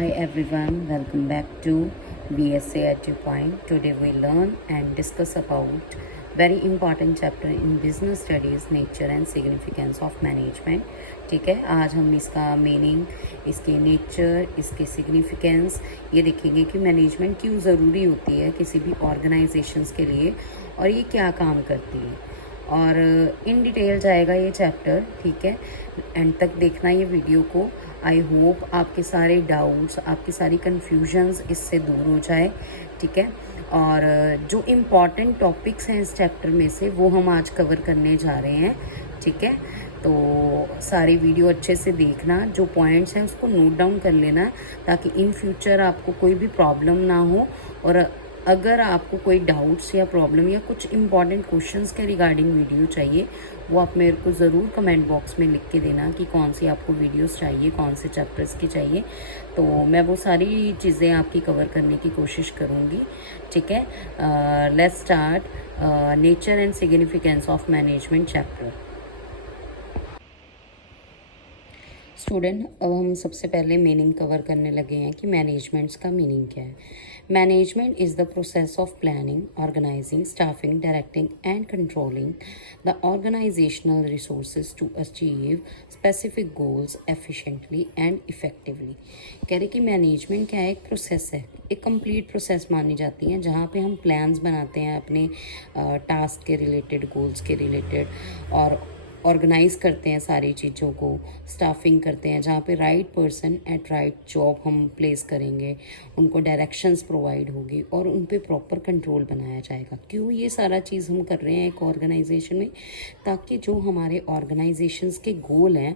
Hi everyone, welcome back to BSA at Your Point. Today we learn and discuss about very important chapter in business studies, nature and significance of management. ठीक है, आज हम इसका meaning, इसके nature, इसके significance ये देखेंगे कि मैनेजमेंट क्यों ज़रूरी होती है किसी भी ऑर्गेनाइजेशंस के लिए और ये क्या काम करती है और इन डिटेल जाएगा ये चैप्टर। ठीक है, एंड तक देखना ये वीडियो को। आई होप आपके सारे डाउट्स, आपकी सारी कन्फ्यूजन्स इससे दूर हो जाए। ठीक है, और जो इम्पॉर्टेंट टॉपिक्स हैं इस चैप्टर में से वो हम आज कवर करने जा रहे हैं। ठीक है, तो सारी वीडियो अच्छे से देखना, जो पॉइंट्स हैं उसको नोट डाउन कर लेना ताकि इन फ्यूचर आपको कोई भी प्रॉब्लम ना हो। और अगर आपको कोई डाउट्स या प्रॉब्लम या कुछ इंपॉर्टेंट क्वेश्चंस के रिगार्डिंग वीडियो चाहिए वो आप मेरे को ज़रूर कमेंट बॉक्स में लिख के देना कि कौन सी आपको वीडियोस चाहिए, कौन से चैप्टर्स की चाहिए, तो मैं वो सारी चीज़ें आपकी कवर करने की कोशिश करूँगी। ठीक है, let's start nature and significance of management chapter. Student, अब हम सबसे पहले मीनिंग कवर करने लगे हैं कि मैनेजमेंट्स का मीनिंग क्या है। Management is the process of planning, organising, staffing, directing and controlling the organisational resources to achieve specific goals efficiently and effectively. कह रहे कि मैनेजमेंट क्या है, एक प्रोसेस है, एक कंप्लीट प्रोसेस मानी जाती है जहाँ पे हम प्लान्स बनाते हैं अपने टास्क के रिलेटेड, गोल्स के रिलेटेड, और ऑर्गेनाइज करते हैं सारी चीज़ों को, स्टाफिंग करते हैं जहाँ पे right person at right job हम प्लेस करेंगे, उनको डायरेक्शंस प्रोवाइड होगी और उन पे प्रॉपर कंट्रोल बनाया जाएगा। क्यों ये सारा चीज़ हम कर रहे हैं एक ऑर्गेनाइजेशन में? ताकि जो हमारे ऑर्गेनाइजेशंस के गोल हैं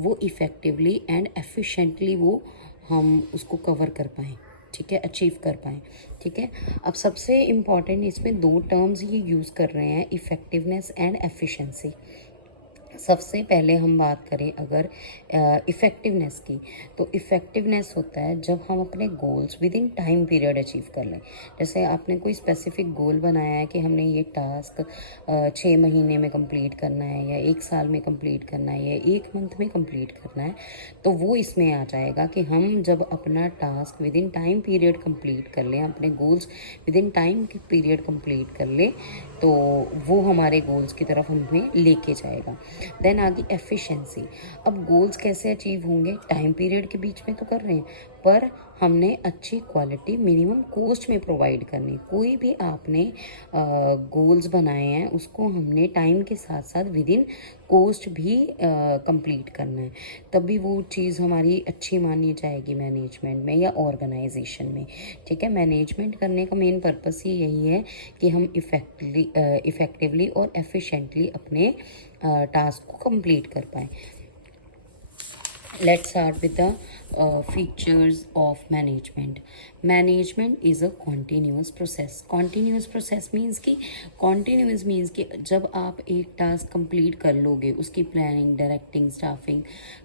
वो इफ़ेक्टिवली एंड एफिशिएंटली वो हम उसको कवर कर पाएँ। ठीक है, अचीव कर पाएँ। ठीक है, अब सबसे इम्पॉर्टेंट इसमें दो टर्म्स ये यूज़ कर रहे हैं, इफ़ेक्टिवनेस एंड एफिशिएंसी। सबसे पहले हम बात करें अगर इफ़ेक्टिवनेस की, तो इफ़ेक्टिवनेस होता है जब हम अपने goals with in time period achieve कर लें। जैसे आपने कोई स्पेसिफिक गोल बनाया है कि हमने ये टास्क 6 महीने में कंप्लीट करना है या 1 साल में कंप्लीट करना है या 1 मंथ में कंप्लीट करना है, तो वो इसमें आ जाएगा कि हम जब अपना task with in time period complete कर लें, अपने goals with in time period complete कर लें, तो वो हमारे गोल्स की तरफ हमें लेके जाएगा। देन आ गई एफिशिएंसी। अब गोल्स कैसे अचीव होंगे? टाइम पीरियड के बीच में तो कर रहे हैं, पर हमने अच्छी क्वालिटी मिनिमम कॉस्ट में प्रोवाइड करनी। कोई भी आपने गोल्स बनाए हैं उसको हमने टाइम के साथ साथ विद इन कॉस्ट भी कंप्लीट करना है, तभी वो चीज़ हमारी अच्छी मानी जाएगी मैनेजमेंट में या ऑर्गेनाइजेशन में। ठीक है, मैनेजमेंट करने का मेन पर्पस ही यही है कि हम इफ़ेक्टिवली और एफिशिएंटली अपने टास्क को कंप्लीट कर पाएँ। Let's start with the features of management. Management is a continuous process. Continuous process means कि जब आप एक टास्क कंप्लीट कर लोगे, उसकी planning, directing, staffing,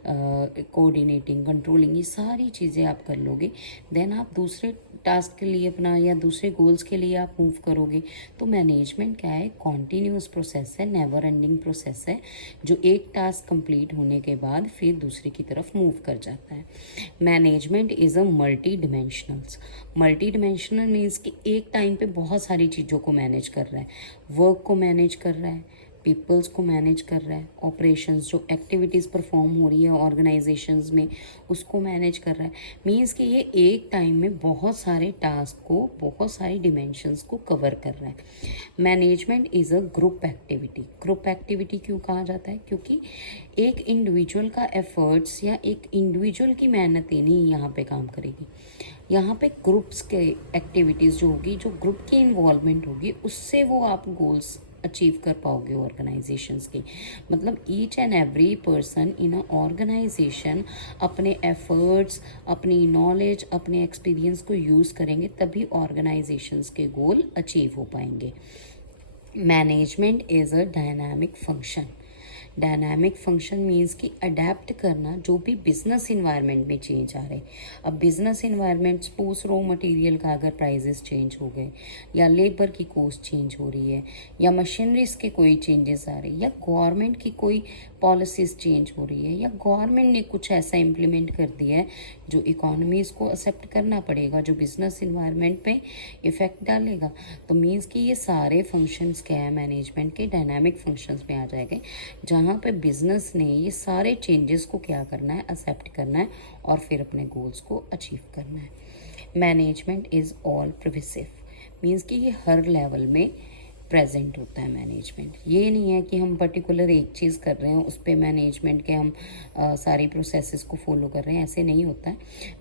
coordinating, controlling, ये सारी चीज़ें आप कर लोगे, देन आप दूसरे टास्क के लिए अपना या दूसरे गोल्स के लिए आप मूव करोगे। तो मैनेजमेंट क्या है? कॉन्टीन्यूस प्रोसेस है, नेवर एंडिंग प्रोसेस है, जो एक टास्क कंप्लीट होने के बाद फिर दूसरे की तरफ मूव कर जाता है। Management is a multi dimensional means कि एक टाइम पे बहुत सारी चीज़ों को मैनेज कर रहा है, वर्क को मैनेज कर रहा है, पीपल्स को मैनेज कर रहा है, ऑपरेशंस जो एक्टिविटीज़ परफॉर्म हो रही है ऑर्गेनाइजेशंस में उसको मैनेज कर रहा है। मीन्स कि ये एक टाइम में बहुत सारे टास्क को, बहुत सारी डिमेंशंस को कवर कर रहा है। Management is a group activity. Group activity क्यों कहा जाता है? क्योंकि एक इंडिविजुअल का एफर्ट्स या एक इंडिविजुअल की मेहनत ही नहीं यहाँ पे काम करेगी, यहाँ पे ग्रुप्स के एक्टिविटीज़ जो होगी, जो ग्रुप की इन्वॉल्वमेंट होगी, उससे वो आप गोल्स अचीव कर पाओगे ऑर्गेनाइजेशंस की। मतलब each and every person in a organisation अपने एफर्ट्स, अपनी नॉलेज, अपने एक्सपीरियंस को यूज़ करेंगे, तभी ऑर्गेनाइजेशंस के गोल अचीव हो पाएंगे। Management is a dynamic function. Dynamic function means कि अडेप्ट करना जो भी बिजनेस इन्वायरमेंट में चेंज आ रहे हैं। अब business environment suppose raw material का अगर प्राइजेस चेंज हो गए, या लेबर की कॉस्ट चेंज हो रही है, या मशीनरीज के कोई चेंजेस आ रहे हैं, या गवर्नमेंट की कोई पॉलिसीज चेंज हो रही है, या गवर्नमेंट ने कुछ ऐसा इम्प्लीमेंट कर दिया है जो इकोनॉमीज को एक्सेप्ट करना पड़ेगा, जो बिजनेस इन्वायरमेंट पे इफेक्ट डालेगा। तो मीन्स कि ये सारे फंक्शंस क्या है मैनेजमेंट के डायनामिक फंक्शंस में आ जाएंगे, जहाँ पे बिजनेस ने ये सारे चेंजेस को क्या करना है, एक्सेप्ट करना है और फिर अपने गोल्स को अचीव करना है। Management is all pervasive means कि ये हर लेवल में प्रेजेंट होता है मैनेजमेंट। ये नहीं है कि हम पर्टिकुलर एक चीज़ कर रहे हैं उस पर मैनेजमेंट के हम सारी प्रोसेसेस को फॉलो कर रहे हैं, ऐसे नहीं होता है।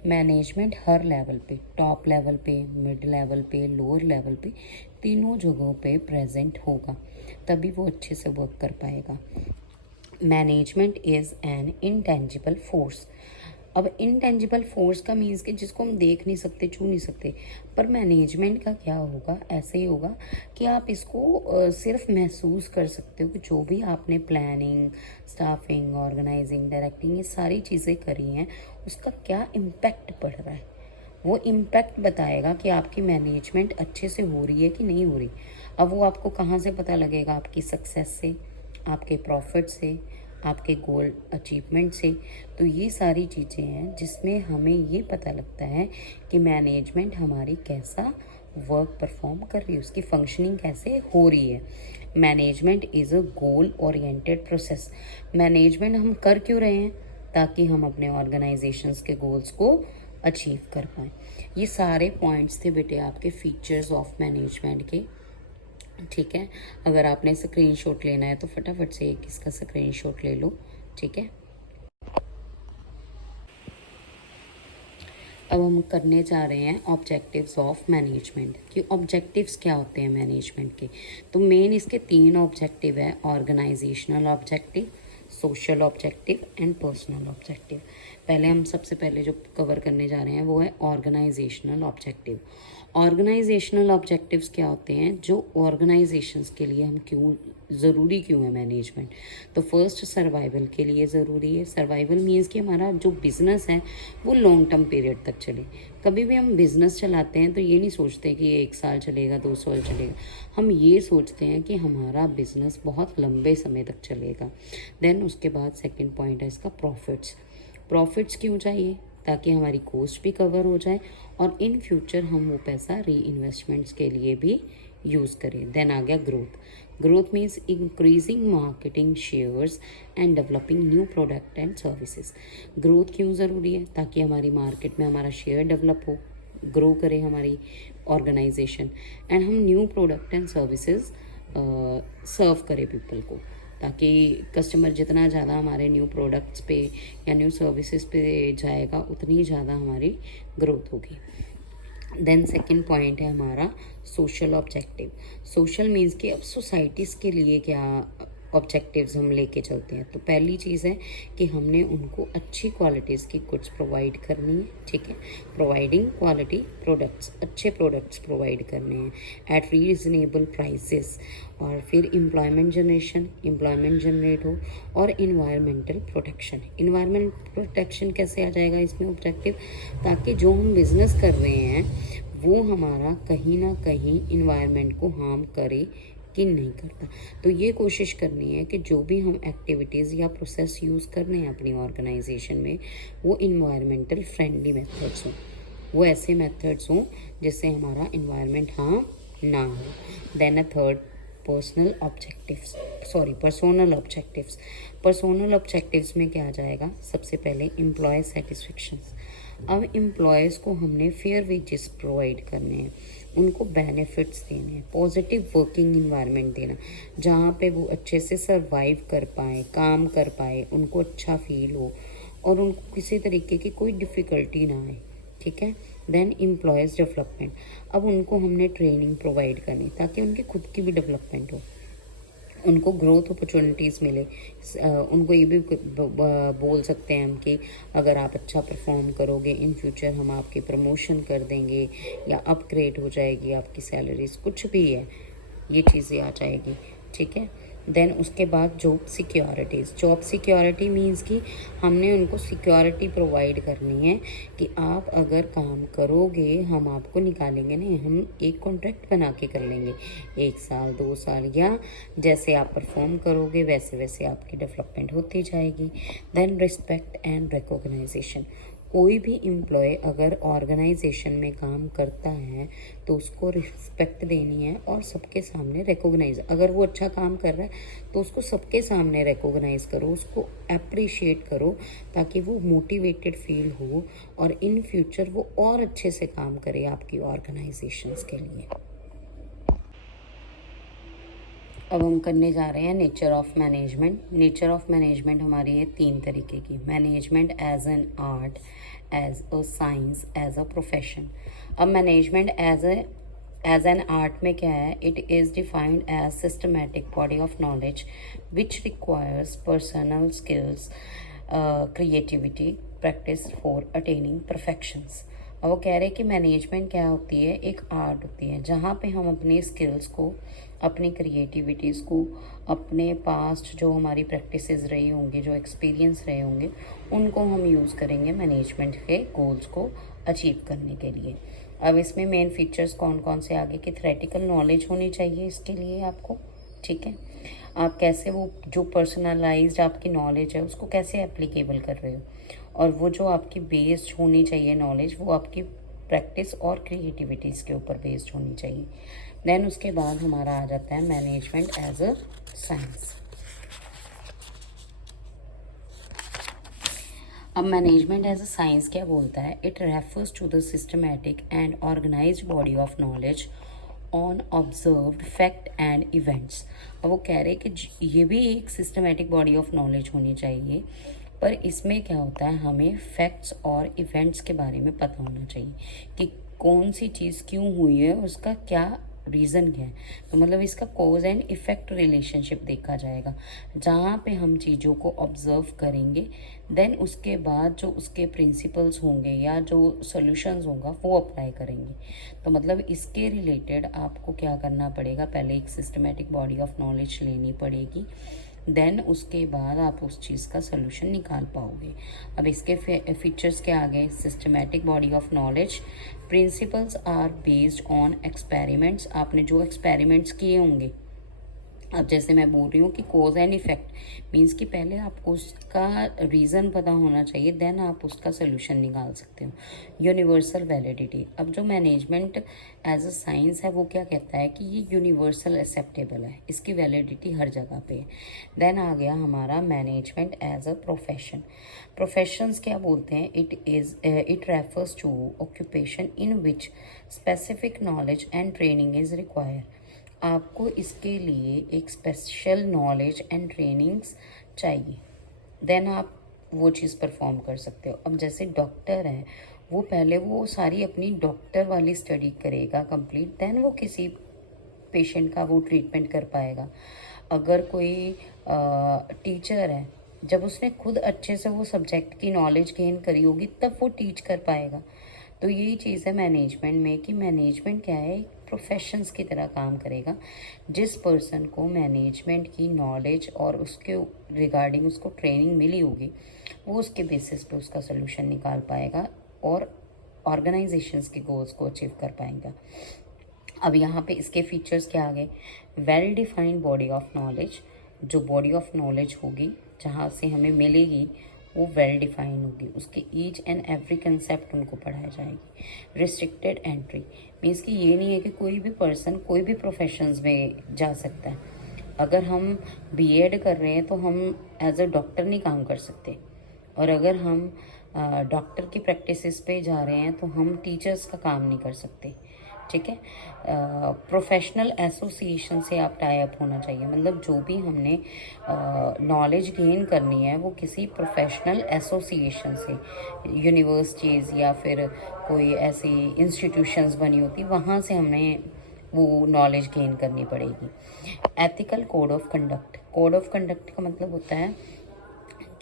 मैनेजमेंट हर लेवल पे, टॉप लेवल पे, मिड लेवल पे, लोअर लेवल पे, तीनों जगहों पे प्रेजेंट होगा, तभी वो अच्छे से वर्क कर पाएगा। Management is an intangible force. अब इनटेंजिबल फोर्स का मीन्स कि जिसको हम देख नहीं सकते, छू नहीं सकते, पर मैनेजमेंट का क्या होगा, ऐसे ही होगा कि आप इसको सिर्फ महसूस कर सकते हो कि जो भी आपने प्लानिंग, स्टाफिंग, ऑर्गेनाइजिंग, डायरेक्टिंग ये सारी चीज़ें करी हैं उसका क्या इम्पैक्ट पड़ रहा है। वो इम्पैक्ट बताएगा कि आपकी मैनेजमेंट अच्छे से हो रही है कि नहीं हो रही। अब वो आपको कहाँ से पता लगेगा, आपकी सक्सेस से, आपके प्रॉफिट से, आपके गोल अचीवमेंट से। तो ये सारी चीज़ें हैं जिसमें हमें ये पता लगता है कि मैनेजमेंट हमारी कैसा वर्क परफॉर्म कर रही है, उसकी फंक्शनिंग कैसे हो रही है। Management is a goal oriented process. Management हम कर क्यों रहे हैं, ताकि हम अपने ऑर्गेनाइजेशंस के गोल्स को अचीव कर पाएँ। ये सारे पॉइंट्स थे बेटे आपके फीचर्स ऑफ मैनेजमेंट के, ठीक है। अगर आपने स्क्रीनशॉट लेना है तो फटाफट से एक इसका स्क्रीनशॉट ले लो, ठीक है। अब हम करने जा रहे हैं ऑब्जेक्टिव्स ऑफ मैनेजमेंट कि ऑब्जेक्टिव्स क्या होते हैं मैनेजमेंट के। तो मेन इसके 3 ऑब्जेक्टिव है, organisational objective, social objective and personal objective. पहले हम सबसे पहले जो कवर करने जा रहे हैं वो है ऑर्गेनाइजेशनल ऑब्जेक्टिव। ऑर्गेनाइजेशनल ऑब्जेक्टिव्स क्या होते हैं, जो ऑर्गेनाइजेशंस के लिए हम क्यों ज़रूरी क्यों है मैनेजमेंट। तो फर्स्ट सर्वाइवल के लिए ज़रूरी है। सर्वाइवल मीन्स कि हमारा जो बिज़नेस है वो लॉन्ग टर्म पीरियड तक चले। कभी भी हम बिज़नेस चलाते हैं तो ये नहीं सोचते कि 1 साल चलेगा, 2 साल चलेगा, हम ये सोचते हैं कि हमारा बिज़नेस बहुत लंबे समय तक चलेगा। देन उसके बाद सेकेंड पॉइंट है इसका प्रॉफिट्स। प्रॉफिट्स क्यों चाहिए, ताकि हमारी कॉस्ट भी कवर हो जाए और इन फ्यूचर हम वो पैसा री इन्वेस्टमेंट्स के लिए भी यूज़ करें। देन आ गया growth. Growth means increasing marketing shares and developing new product and services. Growth क्यों ज़रूरी है, ताकि हमारी मार्केट में हमारा शेयर डेवलप हो, ग्रो करे हमारी ऑर्गेनाइजेशन, एंड हम न्यू प्रोडक्ट एंड सर्विसेज सर्व करें पीपल को, ताकि कस्टमर जितना ज़्यादा हमारे न्यू प्रोडक्ट्स पे या न्यू सर्विसेज पे जाएगा उतनी ज़्यादा हमारी ग्रोथ होगी। देन सेकंड पॉइंट है हमारा सोशल ऑब्जेक्टिव। सोशल मीन्स कि अब सोसाइटीज़ के लिए क्या ऑब्जेक्टिव्स हम लेके चलते हैं। तो पहली चीज़ है कि हमने उनको अच्छी क्वालिटीज़ की गुड्स प्रोवाइड करनी है, ठीक है। प्रोवाइडिंग क्वालिटी प्रोडक्ट्स, अच्छे प्रोडक्ट्स प्रोवाइड करने हैं एट रीजनेबल प्राइसेस। और फिर एम्प्लॉयमेंट जनरेट हो, और इन्वायरमेंटल प्रोटेक्शन। इन्वायरमेंट प्रोटेक्शन कैसे आ जाएगा इसमें ऑब्जेक्टिव, ताकि जो हम बिज़नेस कर रहे हैं वो हमारा कहीं ना कहीं इन्वायरमेंट को हार्म करे कि नहीं करता। तो ये कोशिश करनी है कि जो भी हम एक्टिविटीज़ या प्रोसेस यूज़ कर रहे हैं अपनी ऑर्गेनाइजेशन में वो इन्वायरमेंटल फ्रेंडली मेथड्स हों, वो ऐसे मेथड्स हों जिससे हमारा इन्वायरमेंट हार्म ना हो। Then a third personal objectives में क्या आ जाएगा, सबसे पहले एम्प्लॉय सेटिस्फेक्शंस। अब एम्प्लॉयज़ को हमने फेयर वेजेस प्रोवाइड करने हैं, उनको बेनिफिट्स देने हैं, पॉजिटिव वर्किंग इन्वायरमेंट देना जहाँ पे वो अच्छे से सर्वाइव कर पाए, काम कर पाए, उनको अच्छा फील हो और उनको किसी तरीके की कोई डिफ़िकल्टी ना आए, ठीक है। Then employees development. अब उनको हमने ट्रेनिंग प्रोवाइड करनी ताकि उनकी खुद की भी डेवलपमेंट हो, उनको ग्रोथ अपॉर्चुनिटीज़ मिले। उनको ये भी बोल सकते हैं हम कि अगर आप अच्छा परफॉर्म करोगे इन फ्यूचर हम आपकी प्रमोशन कर देंगे या अपग्रेड हो जाएगी आपकी सैलरीज, कुछ भी है ये चीज़ें आ जाएगी, ठीक है। देन उसके बाद job securities. Job security means कि हमने उनको सिक्योरिटी प्रोवाइड करनी है कि आप अगर काम करोगे हम आपको निकालेंगे नहीं, हम एक कॉन्ट्रैक्ट बना के कर लेंगे 1 साल 2 साल, या जैसे आप परफॉर्म करोगे वैसे वैसे आपकी डेवलपमेंट होती जाएगी। Then respect and recognisation. कोई भी एम्प्लॉय अगर ऑर्गेनाइजेशन में काम करता है तो उसको रिस्पेक्ट देनी है और सबके सामने रिकॉग्नाइज, अगर वो अच्छा काम कर रहा है तो उसको सबके सामने रिकॉग्नाइज करो, उसको अप्रिशिएट करो, ताकि वो मोटिवेटेड फील हो और इन फ्यूचर वो और अच्छे से काम करे आपकी ऑर्गेनाइजेशंस के लिए। अब हम करने जा रहे हैं nature of management. Nature of management हमारी है 3 तरीके की। Management as an art, as a science, as a profession. अब मैनेजमेंट एज एन आर्ट में क्या है? It is defined as systematic body of knowledge which requires personal skills, creativity, practice for attaining perfections. अब वो कह रहे हैं कि मैनेजमेंट क्या होती है? एक आर्ट होती है जहाँ पे हम अपनी स्किल्स को, अपनी क्रिएटिविटीज़ को, अपने पास्ट जो हमारी प्रैक्टिसेस रही होंगी, जो एक्सपीरियंस रहे होंगे, उनको हम यूज़ करेंगे मैनेजमेंट के गोल्स को अचीव करने के लिए। अब इसमें मेन फीचर्स कौन कौन से आगे की? थ्योरेटिकल नॉलेज होनी चाहिए इसके लिए आपको, ठीक है। आप कैसे वो जो पर्सनलाइज्ड आपकी नॉलेज है उसको कैसे एप्लीकेबल कर रहे हो, और वो जो आपकी बेस्ड होनी चाहिए नॉलेज, वो आपकी प्रैक्टिस और क्रिएटिविटीज़ के ऊपर बेस्ड होनी चाहिए। देन उसके बाद हमारा आ जाता है मैनेजमेंट एज अ साइंस। अब मैनेजमेंट एज अ साइंस क्या बोलता है? It refers to the systematic and organised body of knowledge on observed fact and events. अब वो कह रहे हैं कि ये भी एक सिस्टमैटिक बॉडी ऑफ नॉलेज होनी चाहिए, पर इसमें क्या होता है, हमें फैक्ट्स और इवेंट्स के बारे में पता होना चाहिए कि कौन सी चीज़ क्यों हुई है, उसका क्या रीज़न क्या है। तो मतलब इसका कॉज एंड इफ़ेक्ट रिलेशनशिप देखा जाएगा, जहाँ पे हम चीज़ों को ऑब्जर्व करेंगे, देन उसके बाद जो उसके प्रिंसिपल्स होंगे या जो सॉल्यूशंस होगा वो अप्लाई करेंगे। तो मतलब इसके रिलेटेड आपको क्या करना पड़ेगा? पहले एक सिस्टमेटिक बॉडी ऑफ नॉलेज लेनी पड़ेगी, देन उसके बाद आप उस चीज़ का सोल्यूशन निकाल पाओगे। अब इसके फीचर्स के आगे, systematic body of knowledge, principles are based on experiments. आपने जो एक्सपेरिमेंट्स किए होंगे, अब जैसे मैं बोल रही हूँ कि कोज एंड इफेक्ट मीन्स कि पहले आपको उसका रीज़न पता होना चाहिए, देन आप उसका सोल्यूशन निकाल सकते हो। Universal validity. अब जो मैनेजमेंट एज अ साइंस है वो क्या कहता है कि ये यूनिवर्सल एक्सेप्टेबल है, इसकी वैलिडिटी हर जगह पे है। देन आ गया हमारा management as a profession. Professions क्या बोलते हैं? It refers to occupation in which specific knowledge and training is required. आपको इसके लिए एक स्पेशल नॉलेज एंड ट्रेनिंग्स चाहिए, देन आप वो चीज़ परफॉर्म कर सकते हो। अब जैसे डॉक्टर हैं, वो पहले वो सारी अपनी डॉक्टर वाली स्टडी करेगा कंप्लीट, देन वो किसी पेशेंट का वो ट्रीटमेंट कर पाएगा। अगर कोई टीचर है, जब उसने खुद अच्छे से वो सब्जेक्ट की नॉलेज गेन करी होगी तब वो टीच कर पाएगा। तो यही चीज़ है मैनेजमेंट में कि मैनेजमेंट क्या है, प्रोफेशंस की तरह काम करेगा। जिस पर्सन को मैनेजमेंट की नॉलेज और उसके रिगार्डिंग उसको ट्रेनिंग मिली होगी, वो उसके बेसिस पे उसका सोल्यूशन निकाल पाएगा और ऑर्गेनाइजेशंस के गोल्स को अचीव कर पाएगा। अब यहाँ पे इसके फीचर्स क्या आ गए? Well defined body of knowledge. जो बॉडी ऑफ नॉलेज होगी जहाँ से हमें मिलेगी वो वेल डिफाइन होगी, उसके ईच एंड एवरी कंसेप्ट उनको पढ़ाया जाएगी। रिस्ट्रिक्टेड एंट्री मीन्स कि ये नहीं है कि कोई भी पर्सन कोई भी प्रोफेशंस में जा सकता है। अगर हम बीएड कर रहे हैं तो हम एज अ डॉक्टर नहीं काम कर सकते, और अगर हम डॉक्टर की प्रैक्टिसेस पे जा रहे हैं तो हम टीचर्स का काम नहीं कर सकते, ठीक है। प्रोफेशनल एसोसिएशन से आप टाई अप होना चाहिए, मतलब जो भी हमने नॉलेज गेन करनी है वो किसी प्रोफेशनल एसोसिएशन से, यूनिवर्सिटीज़ या फिर कोई ऐसी इंस्टीट्यूशंस बनी होती, वहाँ से हमें वो नॉलेज गेन करनी पड़ेगी। Ethical code of conduct. Code of conduct का मतलब होता है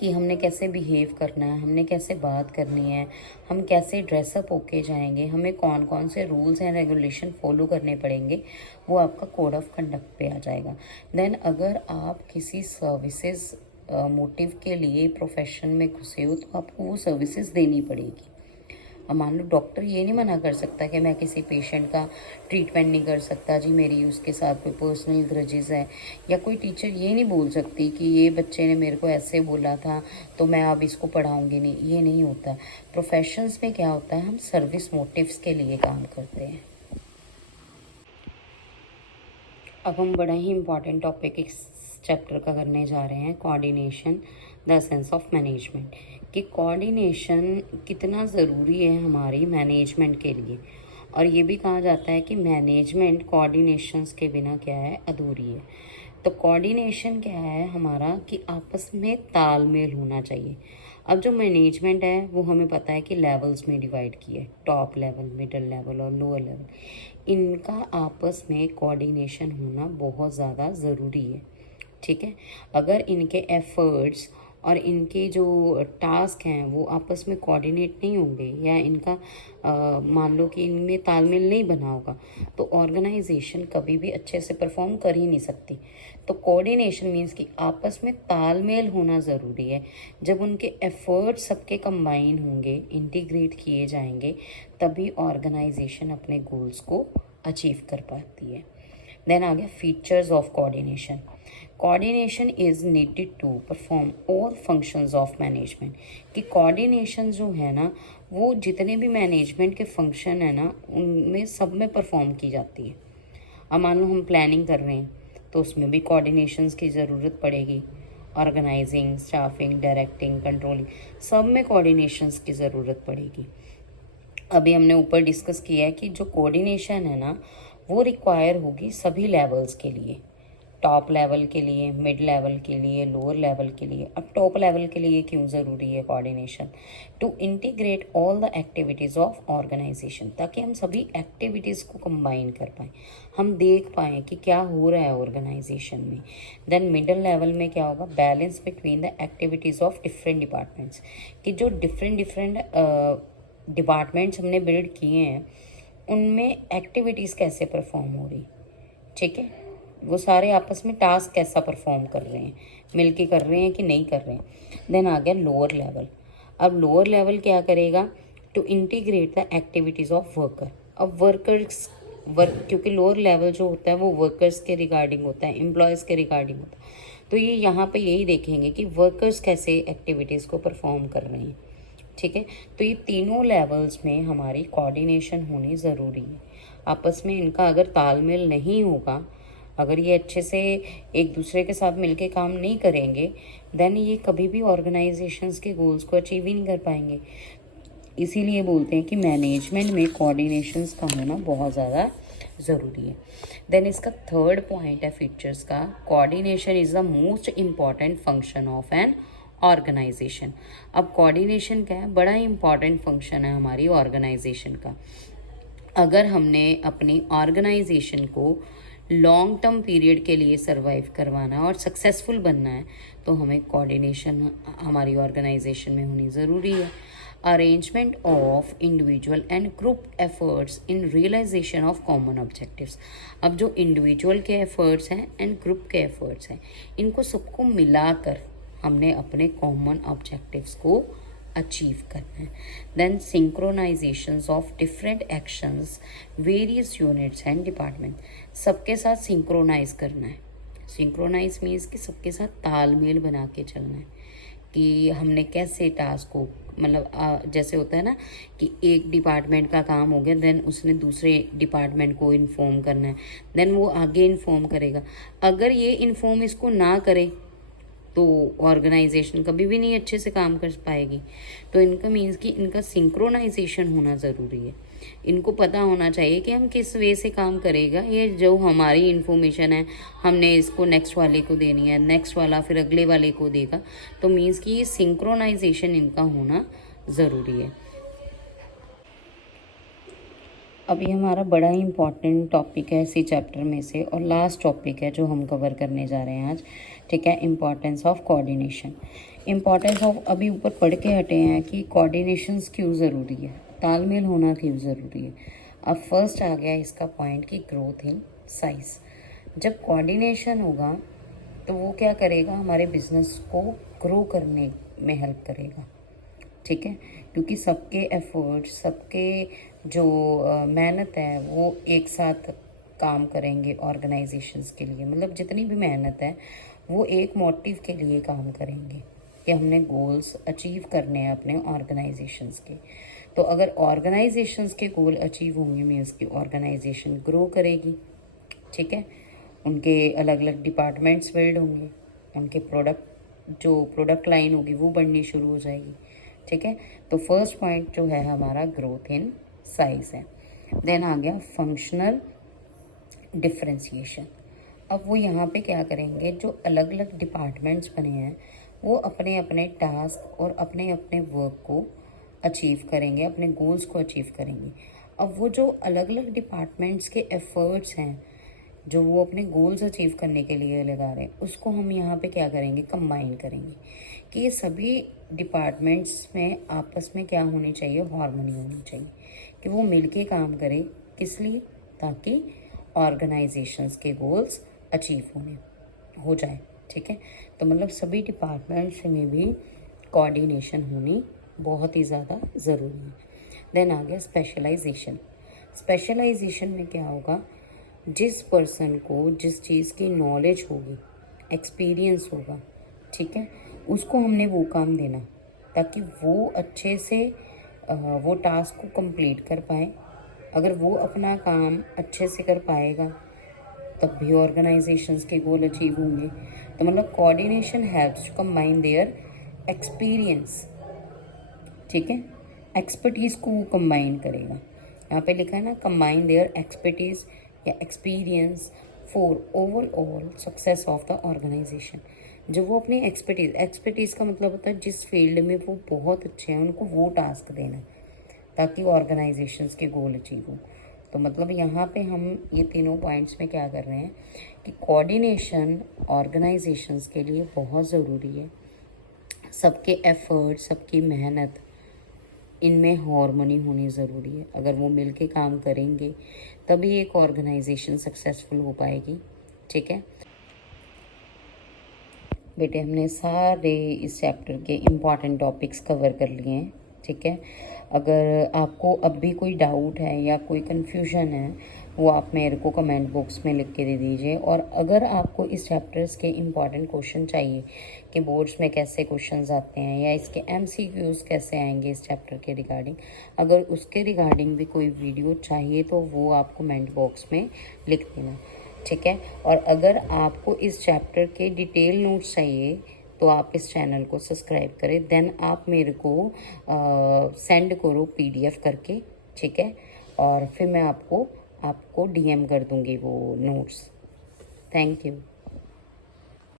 कि हमने कैसे बिहेव करना है, हमने कैसे बात करनी है, हम कैसे ड्रेसअप होके जाएंगे, हमें कौन कौन से रूल्स एंड रेगुलेशन फॉलो करने पड़ेंगे, वो आपका कोड ऑफ कंडक्ट पे आ जाएगा। देन अगर आप किसी सर्विसेज मोटिव के लिए प्रोफेशन में घुसे हो तो आपको वो सर्विसेज देनी पड़ेगी। अब मान लो डॉक्टर ये नहीं मना कर सकता कि मैं किसी पेशेंट का ट्रीटमेंट नहीं कर सकता जी, मेरी उसके साथ कोई पर्सनल ग्रजेस है, या कोई टीचर ये नहीं बोल सकती कि ये बच्चे ने मेरे को ऐसे बोला था तो मैं अब इसको पढ़ाऊँगी नहीं, ये नहीं होता। प्रोफेशंस में क्या होता है, हम सर्विस मोटिव्स के लिए काम करते हैं। अब हम बड़ा ही इम्पॉर्टेंट टॉपिक इस चैप्टर का करने जा रहे हैं, coordination the sense of management, कि कोऑर्डिनेशन कितना ज़रूरी है हमारी मैनेजमेंट के लिए। और ये भी कहा जाता है कि मैनेजमेंट कोऑर्डिनेशंस के बिना क्या है, अधूरी है। तो कोऑर्डिनेशन क्या है हमारा, कि आपस में तालमेल होना चाहिए। अब जो मैनेजमेंट है वो हमें पता है कि लेवल्स में डिवाइड किए, टॉप लेवल, मिडिल लेवल और लोअर लेवल। इनका आपस में कोऑर्डिनेशन होना बहुत ज़्यादा ज़रूरी है, ठीक है। अगर इनके एफर्ट्स और इनके जो टास्क हैं वो आपस में कोऑर्डिनेट नहीं होंगे, या इनका मान लो कि इनमें तालमेल नहीं बना होगा, तो ऑर्गेनाइजेशन कभी भी अच्छे से परफॉर्म कर ही नहीं सकती। तो कोऑर्डिनेशन मीन्स कि आपस में तालमेल होना ज़रूरी है। जब उनके एफर्ट्स सबके कंबाइन होंगे, इंटीग्रेट किए जाएंगे, तभी ऑर्गेनाइजेशन अपने गोल्स को अचीव कर पाती है। देन आ गया features of coordination. Coordination is needed to perform all functions of management, कि कोऑर्डिनेशन जो है ना वो जितने भी मैनेजमेंट के फंक्शन है ना उनमें सब में परफॉर्म की जाती है। अब मान लो हम प्लानिंग कर रहे हैं तो उसमें भी कोऑर्डिनेशंस की ज़रूरत पड़ेगी। ऑर्गेनाइजिंग, स्टाफिंग, डायरेक्टिंग, कंट्रोलिंग, सब में कोऑर्डिनेशंस की ज़रूरत पड़ेगी। अभी हमने ऊपर डिस्कस किया है कि जो कोऑर्डिनेशन है ना वो रिक्वायर होगी सभी लेवल्स के लिए, टॉप लेवल के लिए, मिड लेवल के लिए, लोअर लेवल के लिए। अब टॉप लेवल के लिए क्यों ज़रूरी है coordination? To integrate all the activities of organisation, ताकि हम सभी एक्टिविटीज़ को कंबाइन कर पाएँ, हम देख पाएँ कि क्या हो रहा है ऑर्गेनाइजेशन में। देन मिडल लेवल में क्या होगा, balance between the activities of different departments, कि जो डिफरेंट डिपार्टमेंट्स हमने बिल्ड किए हैं उनमें एक्टिविटीज़ कैसे परफॉर्म हो रही, ठीक है, वो सारे आपस में टास्क कैसा परफॉर्म कर रहे हैं, मिलके कर रहे हैं कि नहीं कर रहे हैं। देन आ गया लोअर लेवल। अब लोअर लेवल क्या करेगा, to integrate the activities of worker. अब वर्क क्योंकि लोअर लेवल जो होता है वो वर्कर्स के रिगार्डिंग होता है, एम्प्लॉयज़ के रिगार्डिंग होता है, तो ये यहाँ पे यही देखेंगे कि वर्कर्स कैसे एक्टिविटीज़ को परफॉर्म कर रहे हैं, ठीक है। तो ये तीनों लेवल्स में हमारी कोऑर्डिनेशन होनी ज़रूरी है। आपस में इनका अगर तालमेल नहीं होगा, अगर ये अच्छे से एक दूसरे के साथ मिलके काम नहीं करेंगे, देन ये कभी भी ऑर्गेनाइजेशंस के गोल्स को अचीव ही नहीं कर पाएंगे। इसीलिए बोलते हैं कि मैनेजमेंट में कोऑर्डिनेशंस का होना बहुत ज़्यादा ज़रूरी है। देन इसका थर्ड पॉइंट है फीचर्स का, coordination is the most important function of an organisation. अब कोऑर्डिनेशन क्या है, बड़ा ही इंपॉर्टेंट फंक्शन है हमारी ऑर्गेनाइजेशन का। अगर हमने अपनी ऑर्गेनाइजेशन को लॉन्ग टर्म पीरियड के लिए सरवाइव करवाना है और सक्सेसफुल बनना है, तो हमें कोऑर्डिनेशन हमारी ऑर्गेनाइजेशन में होनी ज़रूरी है। Arrangement of individual and group efforts in realisation of common objectives. अब जो इंडिविजुअल के एफर्ट्स हैं एंड ग्रुप के एफर्ट्स हैं, इनको सबको मिलाकर हमने अपने कॉमन ऑब्जेक्टिव्स को अचीव करना है। Then synchronisations of different actions, various units and department, सबके साथ सिंक्रोनाइज करना है। सिंक्रोनाइज मीन्स कि सबके साथ तालमेल बना के चलना है, कि हमने कैसे टास्क को, मतलब जैसे होता है ना कि एक डिपार्टमेंट का काम हो गया, देन उसने दूसरे डिपार्टमेंट को इन्फॉर्म करना है, देन वो आगे इन्फॉर्म करेगा। अगर ये इन्फॉर्म इसको ना करे तो ऑर्गेनाइजेशन कभी भी नहीं अच्छे से काम कर पाएगी। तो इनका मीन्स कि इनका सिंक्रोनाइजेशन होना ज़रूरी है। इनको पता होना चाहिए कि हम किस वे से काम करेगा, ये जो हमारी इन्फॉर्मेशन है हमने इसको नेक्स्ट वाले को देनी है, नेक्स्ट वाला फिर अगले वाले को देगा। तो मीन्स कि ये सिंक्रोनाइजेशन इनका होना ज़रूरी है। अभी हमारा बड़ा ही इम्पॉर्टेंट टॉपिक है इसी चैप्टर में से, और लास्ट टॉपिक है जो हम कवर करने जा रहे हैं आज, ठीक है। Importance of coordination, importance of अभी ऊपर पढ़ के हटे हैं कि कोऑर्डिनेशंस क्यों ज़रूरी है, तालमेल होना क्यों ज़रूरी है। अब फर्स्ट आ गया इसका पॉइंट कि ग्रोथ इन साइज। जब कोऑर्डिनेशन होगा तो वो क्या करेगा, हमारे बिजनेस को ग्रो करने में हेल्प करेगा, ठीक है। क्योंकि सबके एफर्ट, सबके जो मेहनत है वो एक साथ काम करेंगे ऑर्गेनाइजेशंस के लिए, मतलब जितनी भी मेहनत है वो एक मोटिव के लिए काम करेंगे कि हमने गोल्स अचीव करने हैं अपने ऑर्गेनाइजेशंस के। तो अगर ऑर्गेनाइजेशंस के गोल अचीव होंगे मीन्स की ऑर्गेनाइजेशन ग्रो करेगी, ठीक है। उनके अलग अलग डिपार्टमेंट्स बिल्ड होंगे, उनके प्रोडक्ट लाइन होगी वो बढ़नी शुरू हो जाएगी, ठीक है। तो फर्स्ट पॉइंट जो है हमारा ग्रोथ इन साइज है। देन आ गया फंक्शनल डिफ्रेंसिएशन। अब वो यहाँ पे क्या करेंगे, जो अलग अलग डिपार्टमेंट्स बने हैं वो अपने अपने टास्क और अपने अपने वर्क को अचीव करेंगे, अपने गोल्स को अचीव करेंगे। अब वो जो अलग अलग डिपार्टमेंट्स के एफर्ट्स हैं जो वो अपने गोल्स अचीव करने के लिए लगा रहे हैं, उसको हम यहाँ पे क्या करेंगे, कंबाइन करेंगे कि ये सभी डिपार्टमेंट्स में आपस में क्या होनी चाहिए, हार्मनी होनी चाहिए, कि वो मिलके काम करें। किस लिए, ताकि ऑर्गेनाइजेशंस के गोल्स अचीव हो जाए, ठीक है। तो मतलब सभी डिपार्टमेंट्स में भी कोऑर्डिनेशन होनी बहुत ही ज़्यादा ज़रूरी है। देन आ गया स्पेशलाइजेशन। स्पेशलाइजेशन में क्या होगा, जिस पर्सन को जिस चीज़ की नॉलेज होगी, एक्सपीरियंस होगा, ठीक है, उसको हमने वो काम देना ताकि वो अच्छे से वो टास्क को कंप्लीट कर पाए। अगर वो अपना काम अच्छे से कर पाएगा तब भी ऑर्गेनाइजेशंस के गोल अचीव होंगे। तो मतलब coordination helps to combine their experience, ठीक है, एक्सपर्टीज़ को वो कंबाइन करेगा। यहाँ पे लिखा है ना, कंबाइन देयर एक्सपर्टीज़ या experience for overall success of the organisation. जब वो अपनी एक्सपर्टीज़ का मतलब होता है जिस फील्ड में वो बहुत अच्छे हैं उनको वो टास्क देना ताकि ऑर्गेनाइजेशंस के गोल अचीव हों। तो मतलब यहाँ पे हम ये तीनों पॉइंट्स में क्या कर रहे हैं कि कोऑर्डिनेशन ऑर्गेनाइजेशंस के लिए बहुत ज़रूरी है। सबके एफर्ट, सबकी मेहनत, इनमें हार्मनी होनी ज़रूरी है। अगर वो मिलके काम करेंगे तभी एक ऑर्गेनाइजेशन सक्सेसफुल हो पाएगी, ठीक है। बेटे हमने सारे इस चैप्टर के इम्पॉर्टेंट टॉपिक्स कवर कर लिए हैं, ठीक है। अगर आपको अब भी कोई डाउट है या कोई कन्फ्यूजन है वो आप मेरे को कमेंट बॉक्स में लिख के दे दीजिए। और अगर आपको इस चैप्टर्स के इम्पॉर्टेंट क्वेश्चन चाहिए कि बोर्ड्स में कैसे क्वेश्चंस आते हैं या इसके MCQs कैसे आएंगे इस चैप्टर के रिगार्डिंग, अगर उसके रिगार्डिंग भी कोई वीडियो चाहिए तो वो आप कमेंट बॉक्स में लिख देना, ठीक है। और अगर आपको इस चैप्टर के डिटेल नोट्स चाहिए तो आप इस चैनल को सब्सक्राइब करें, देन आप मेरे को सेंड करो PDF करके, ठीक है। और फिर मैं आपको DM कर दूँगी वो नोट्स। Thank you.